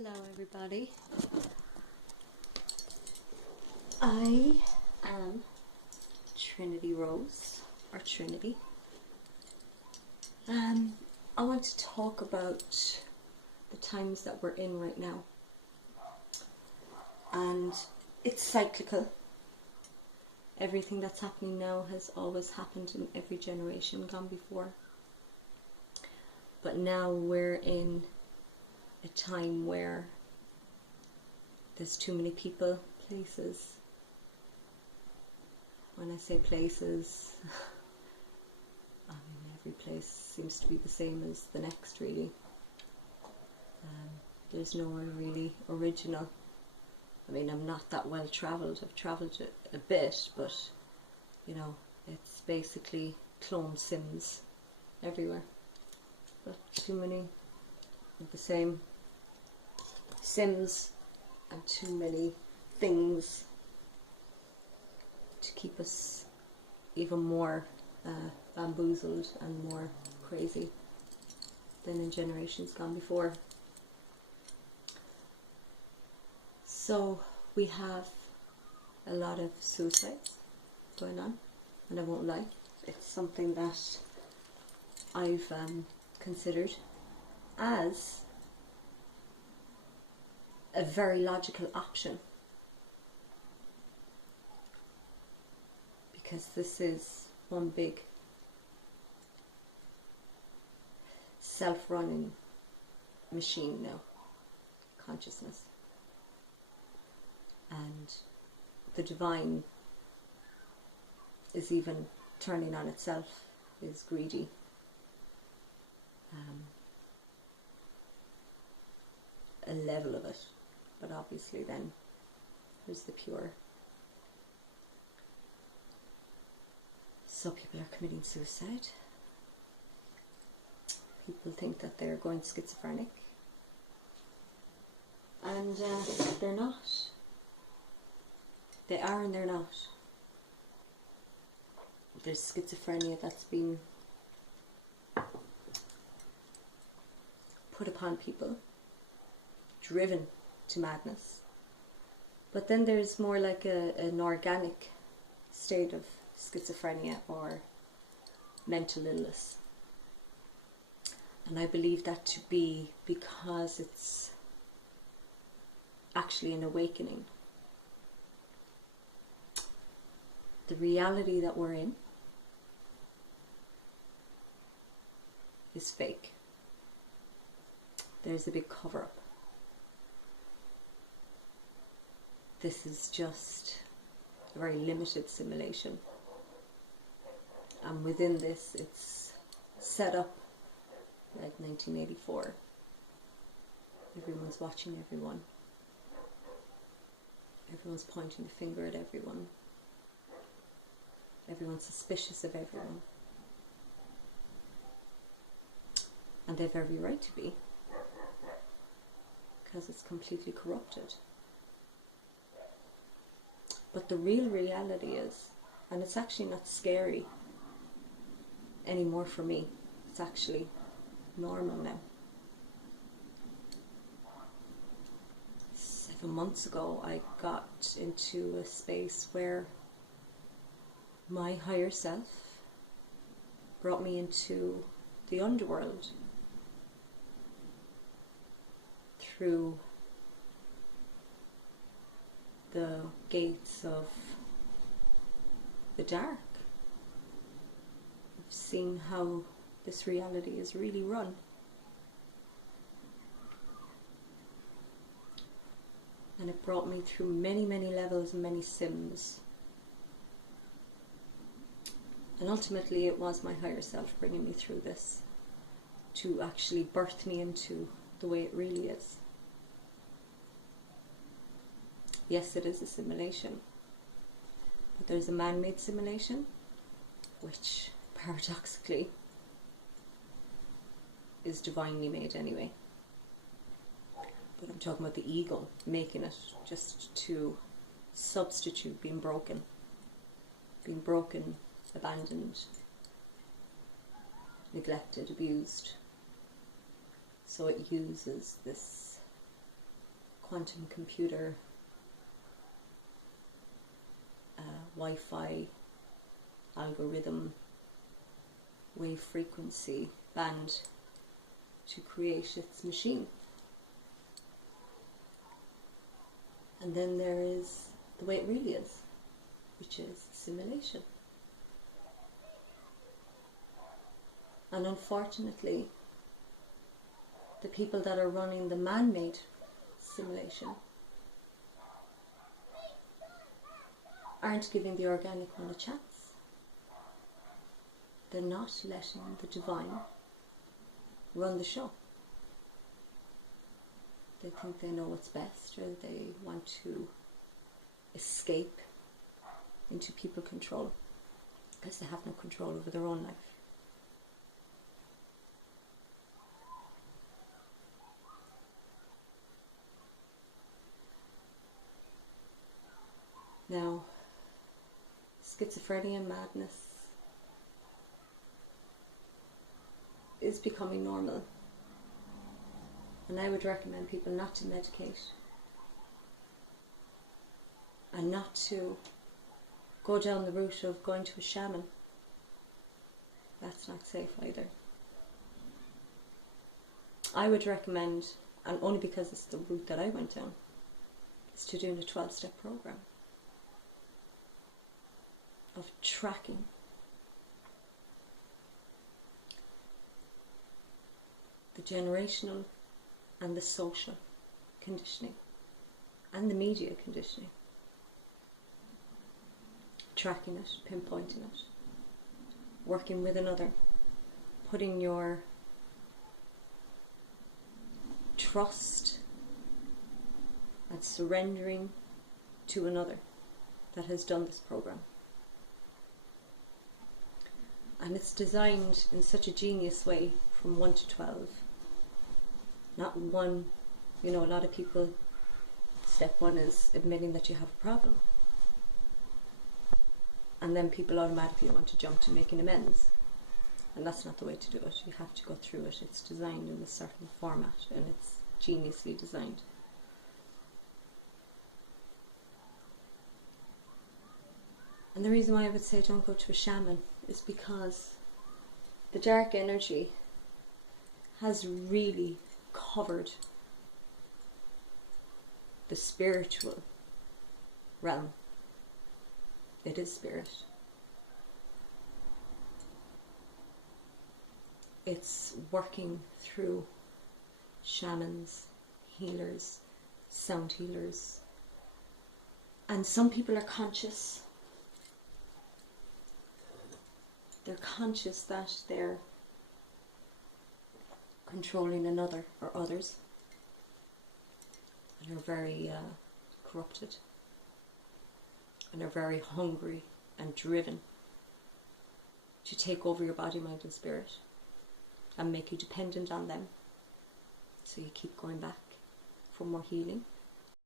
Hello everybody. I am Trinity Rose, or Trinity. I want to talk about the times that we're in right now. And it's cyclical. Everything that's happening now has always happened in every generation gone before. But now we're in a time where there's too many people, places. When I say places, I mean every place seems to be the same as the next, really. There's nowhere really original. I mean, I'm not that well travelled. I've travelled a bit, but you know, it's basically clone Sims everywhere. But too many of the same Sims and too many things to keep us even more bamboozled and more crazy than in generations gone before. So we have a lot of suicides going on, and I won't lie, it's something that I've considered as a very logical option, because this is one big self-running machine now, consciousness, and the divine is even turning on itself, is greedy. A level of it, but obviously then there's the pure. So people are committing suicide. People think that they're going schizophrenic, and they're not. They are and they're not. There's schizophrenia that's been put upon people, driven to madness. But then there's more like an organic state of schizophrenia or mental illness. And I believe that to be because it's actually an awakening. The reality that we're in is fake. There's a big cover-up. This is just a very limited simulation. And within this, it's set up like 1984. Everyone's watching everyone. Everyone's pointing the finger at everyone. Everyone's suspicious of everyone. And they've every right to be, because it's completely corrupted. But the real reality is, and it's actually not scary anymore for me, it's actually normal now. 7 months ago I got into a space where my higher self brought me into the underworld through the gates of the dark. I've seen how this reality is really run. And it brought me through many, many levels and many Sims. And ultimately it was my higher self bringing me through this to actually birth me into the way it really is. Yes, it is a simulation, but there's a man-made simulation, which paradoxically is divinely made anyway. But I'm talking about the ego making it just to substitute being broken, abandoned, neglected, abused. So it uses this quantum computer, Wi-Fi algorithm, wave frequency band to create its machine. And then there is the way it really is, which is simulation. And unfortunately, the people that are running the man-made simulation aren't giving the organic one a chance. They're not letting the divine run the show. They think they know what's best, or they want to escape into people control because they have no control over their own life. Now, schizophrenia and madness is becoming normal, and I would recommend people not to medicate and not to go down the route of going to a shaman. That's not safe either. I would recommend, and only because it's the route that I went down, is to do a 12-step program of tracking the generational and the social conditioning and the media conditioning, tracking it, pinpointing it, working with another, putting your trust and surrendering to another that has done this program. And it's designed in such a genius way from 1 to 12. Not one, a lot of people, step 1 is admitting that you have a problem. And then people automatically want to jump to making amends. And that's not the way to do it. You have to go through it. It's designed in a certain format, and it's geniusly designed. And the reason why I would say don't go to a shaman is because the dark energy has really covered the spiritual realm. It is spirit. It's working through shamans, healers, sound healers. And some people are conscious. They're conscious that they're controlling another or others, and are very corrupted, and are very hungry and driven to take over your body, mind and spirit and make you dependent on them, so you keep going back for more healing.